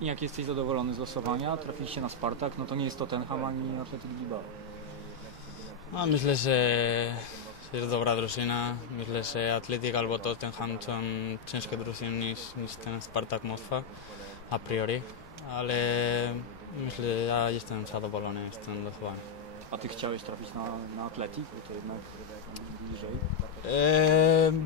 I jak jesteś zadowolony z losowania, trafiliście na Spartak, no to nie jest Tottenham ani Athletic Bilbao. A myślę, że jest dobra drużyna. Myślę, że Atletic albo Tottenham są ciężkie drużyny niż, niż ten Spartak Moskwa a priori, ale myślę, że ja jestem zadowolony z tym losowaniem. A ty chciałeś trafić na, na Athletic, bo to jednak bliżej.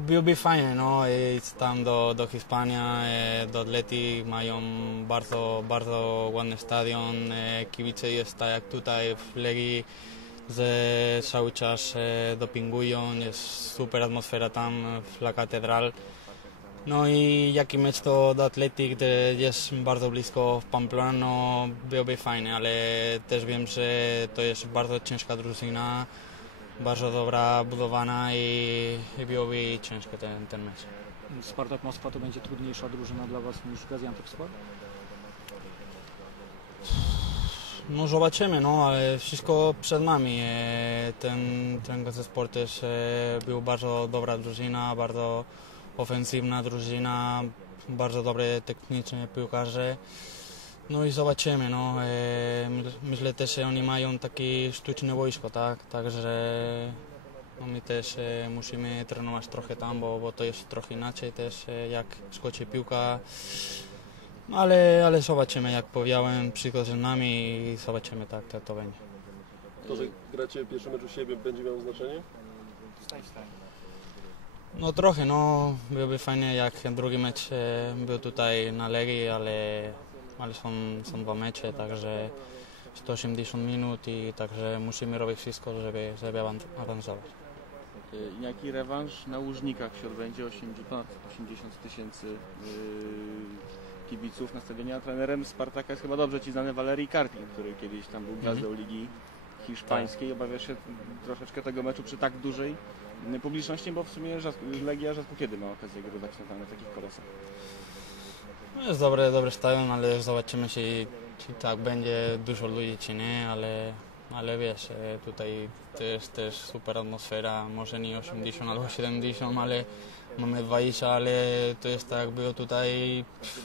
E, byłoby fajnie, no, iść tam do, do Hiszpania, e, do Atleti, mają bardzo, bardzo ładny stadion, e, kibice jest tak jak tutaj w Legii, że cały czas e, dopingują, jest super atmosfera tam w La Catedral. No i jaki mecz to do Atletic, jest bardzo blisko w Pamplona, no byłoby fajnie, ale też wiem, że to jest bardzo ciężka drużyna, bardzo dobra budowana i, i byłoby ciężko ten, ten mecz. Spartak Moskwa to będzie trudniejsza drużyna dla was niż Gaziantep-Sport? No zobaczymy, no ale wszystko przed nami. E, Ten, ten Sport też e, był bardzo dobra drużyna, bardzo ofensywna drużyna, bardzo dobre technicznie piłkarze. No i zobaczymy, no. E, my- Myślę też, że oni mają takie sztuczne wojsko, tak? Także no my też e, musimy trenować trochę tam, bo, bo to jest trochę inaczej też, e, jak skoczy piłka. No ale, ale zobaczymy, jak powiedziałem, przyjdą z nami i zobaczymy, tak, to, to będzie. To, że gracie pierwszy mecz u siebie będzie miało znaczenie? No trochę, no byłoby fajnie jak drugi mecz był tutaj na Legii, ale, ale są, są dwa mecze, także 180 minut i także musimy robić wszystko, żeby, żeby awan- awansować. Y, Jaki rewanż na Łużnikach się odbędzie? 80 ponad 80 tysięcy yy, kibiców na stadionie, a trenerem Spartaka jest chyba dobrze Ci znany Valerii Karpin, który kiedyś tam był gwiazdą Ligi Hiszpańskiej. Obawiasz się troszeczkę tego meczu przy tak dużej y, publiczności, bo w sumie rzadko, Legia rzadko kiedy ma okazję grywać na, na takich kolosach. No jest dobry, dobry stadion, ale zobaczymy, czy, czy tak będzie dużo ludzi, czy nie, ale, ale wiesz, e, tutaj jest też super atmosfera, może nie 80 albo 70, ale mamy 20, ale to jest tak było tutaj,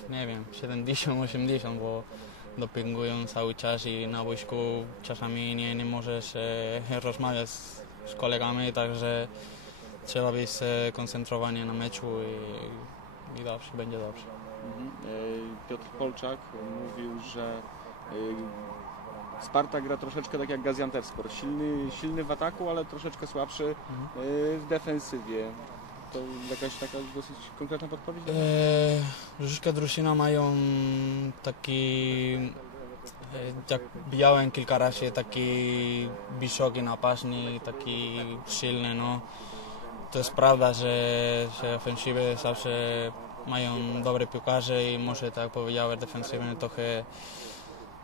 nie wiem, 70, 80, bo dopingują cały czas i na boisku czasami nie, nie możesz e, rozmawiać z, z kolegami, także trzeba być e, koncentrowani na meczu i, i dobrze, będzie dobrze. Mhm. Y, Piotr Polczak mówił, że y, Spartak gra troszeczkę tak jak Gaziantepspor. Silny, silny w ataku, ale troszeczkę słabszy y, w defensywie. To jakaś taka dosyć konkretna podpowiedź? E, Żużka drużyna mają taki, e, jak widziałem kilka razy, taki wysoki napaśnik, taki silny, no. To jest prawda, że, że ofensywy zawsze mają dobre piłkarze i może tak powiedziałem, defensywnie trochę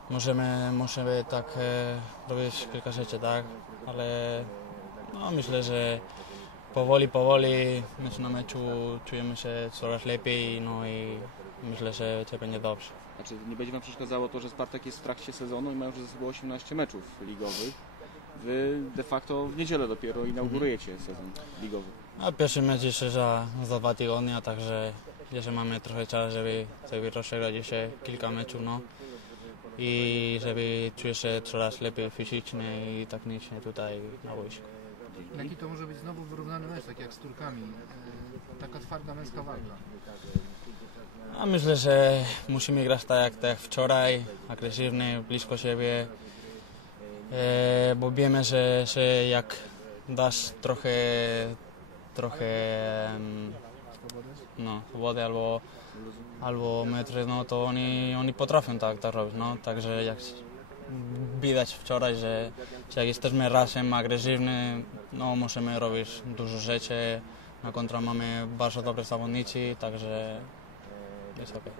możemy, możemy tak e, robić kilka rzeczy, tak? Ale no, myślę, że powoli, powoli, mecz na meczu czujemy się coraz lepiej no i myślę, że to będzie dobrze. Znaczy, nie będzie Wam przeszkadzało to, że Spartak jest w trakcie sezonu i ma już ze sobą 18 meczów ligowych. Wy de facto w niedzielę dopiero inaugurujecie sezon ligowy. A pierwszy mecz jeszcze za, za dwa tygodnie, także jeszcze mamy trochę czasu, żeby, żeby rozegrać jeszcze kilka meczów, no. I żeby czuć się coraz lepiej fizycznie i technicznie tutaj na boisku. Jaki to może być znowu wyrównany mecz, tak jak z Turkami? E, Taka twarda męska walka. A myślę, że musimy grać tak jak, tak jak wczoraj, agresywnie, blisko siebie, e, bo wiemy, że, że jak dasz trochę, trochę em, no, wody albo, albo metry, no to oni, oni potrafią tak, tak robić, no, także jak widać wczoraj, że, że jak jesteśmy razem agresywni, no możemy robić dużo rzeczy, na kontra mamy bardzo dobre zawodnicy, także jest okej.